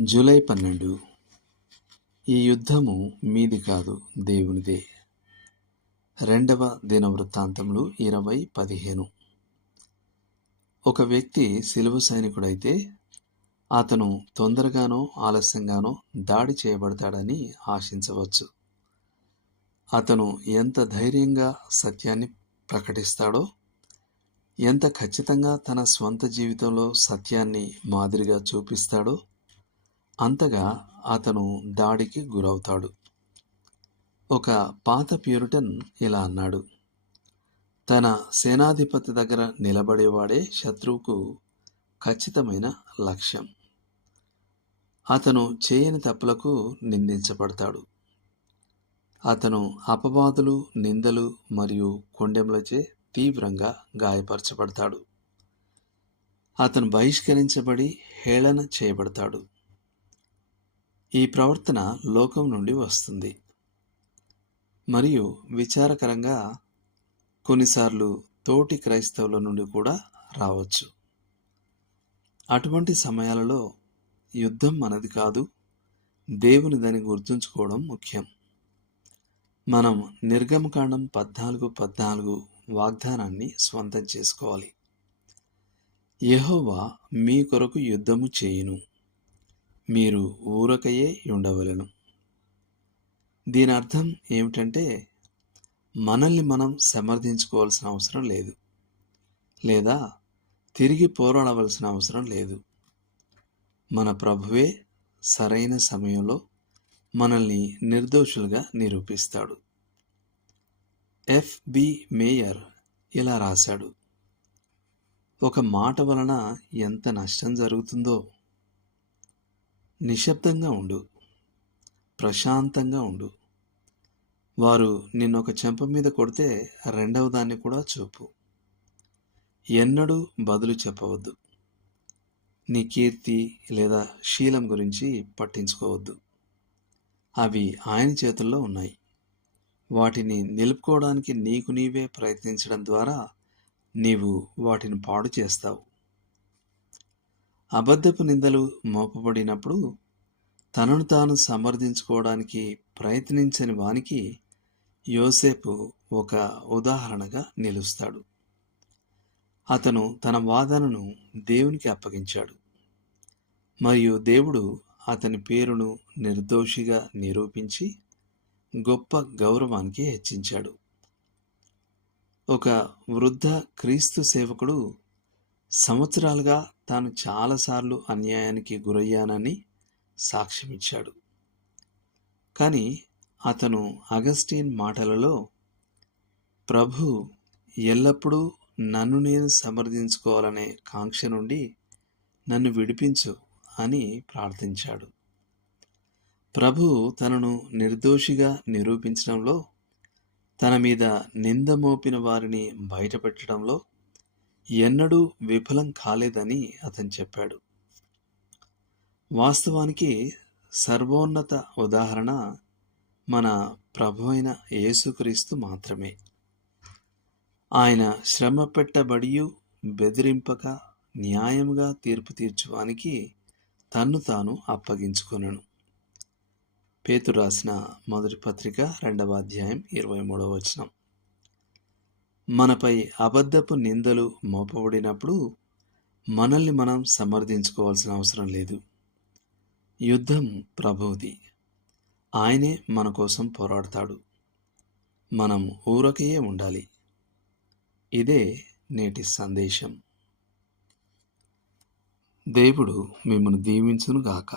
July 12. ఈ యుద్ధము మీది కాదు, దేవునిదే. 2వ దినవృత్తాంతములు 20:15. ఒక వ్యక్తి శిలువ సైనికుడైతే అతను తొందరగానో ఆలస్యంగానో దాడి చేయబడతాడని ఆశించవచ్చు. అతను ఎంత ధైర్యంగా సత్యాన్ని ప్రకటిస్తాడో, ఎంత ఖచ్చితంగా తన స్వంత జీవితంలో సత్యాన్ని మాదిరిగా చూపిస్తాడో అంతగా అతను దాడికి గురవుతాడు. ఒక పాత ప్యూరిటన్ ఇలా అన్నాడు: తన సేనాధిపతి దగ్గర నిలబడేవాడే శత్రువుకు ఖచ్చితమైన లక్ష్యం. అతను చేయని తప్పులకు నిందించబడతాడు. అతను అపవాదులు, నిందలు మరియు కొండెములచే తీవ్రంగా గాయపరచబడతాడు. అతను బహిష్కరించబడి హేళన చేయబడతాడు. ఈ ప్రవర్తన లోకం నుండి వస్తుంది మరియు విచారకరంగా కొన్నిసార్లు తోటి క్రైస్తవుల నుండి కూడా రావచ్చు. అటువంటి సమయాలలో యుద్ధం మనది కాదు, దేవునిదని గుర్తుంచుకోవడం ముఖ్యం. మనం నిర్గమకాండం 14:14 వాగ్దానాన్ని స్వంతం చేసుకోవాలి. యెహోవా మీ కొరకు యుద్ధము చేయును, మీరు ఊరకయే ఉండవలెను. దీని అర్థం ఏమిటంటే, మనల్ని మనం సమర్థించుకోవాల్సిన అవసరం లేదు, లేదా తిరిగి పోరాడవలసిన అవసరం లేదు. మన ప్రభువే సరైన సమయంలో మనల్ని నిర్దోషులుగా నిరూపిస్తాడు. F.B. మేయర్ ఇలా రాశాడు: ఒక మాట వలన ఎంత నష్టం జరుగుతుందో. నిశ్శబ్దంగా ఉండు, ప్రశాంతంగా ఉండు. వారు నిన్నొక చెంప మీద కొడితే రెండవ దాన్ని కూడా చూపు. ఎన్నడూ బదులు చెప్పవద్దు. నీ కీర్తి లేదా శీలం గురించి పట్టించుకోవద్దు. అవి ఆయన చేతుల్లో ఉన్నాయి. వాటిని నిలుపుకోవడానికి నీకు నీవే ప్రయత్నించడం ద్వారా నీవు వాటిని పాడు చేస్తావు. అబద్ధపు నిందలు మోపబడినప్పుడు తనను తాను సమర్థించుకోవడానికి ప్రయత్నించని వానికి యోసేపు ఒక ఉదాహరణగా నిలుస్తాడు. అతను తన వాదనను దేవునికి అప్పగించాడు మరియు దేవుడు అతని పేరును నిర్దోషిగా నిరూపించి గొప్ప గౌరవానికి హెచ్చించాడు. ఒక వృద్ధ క్రీస్తు సేవకుడు సంవత్సరాలుగా తాను చాలాసార్లు అన్యాయానికి గురయ్యానని సాక్ష్యమిచ్చాడు. కానీ అతను అగస్టిన్ మాటలలో, ప్రభు ఎల్లప్పుడూ నన్ను నేను సమర్థించుకోవాలనే కాంక్ష నుండి నన్ను విడిపించు అని ప్రార్థించాడు. ప్రభు తనను నిర్దోషిగా నిరూపించడంలో, తన మీద నింద మోపిన వారిని బయటపెట్టడంలో ఎన్నడూ విఫలం కాలేదని అతను చెప్పాడు. వాస్తవానికి సర్వోన్నత ఉదాహరణ మన ప్రభువైన యేసుక్రీస్తు మాత్రమే. ఆయన శ్రమ పెట్టబడియు బెదిరింపక న్యాయముగా తీర్పు తీర్చువానికి తన్ను తాను అప్పగించుకొనెను. పేతురు రాసిన మొదటి పత్రిక 2వ అధ్యాయం 23వ వచనం. మనపై అబద్ధపు నిందలు మోపబడినప్పుడు మనల్ని మనం సమర్థించుకోవాల్సిన అవసరం లేదు. యుద్ధం ప్రభువుది. ఆయనే మన కోసం పోరాడతాడు. మనం ఊరకయే ఉండాలి. ఇదే నేటి సందేశం. దేవుడు మిమ్మల్ని దీవించును గాక.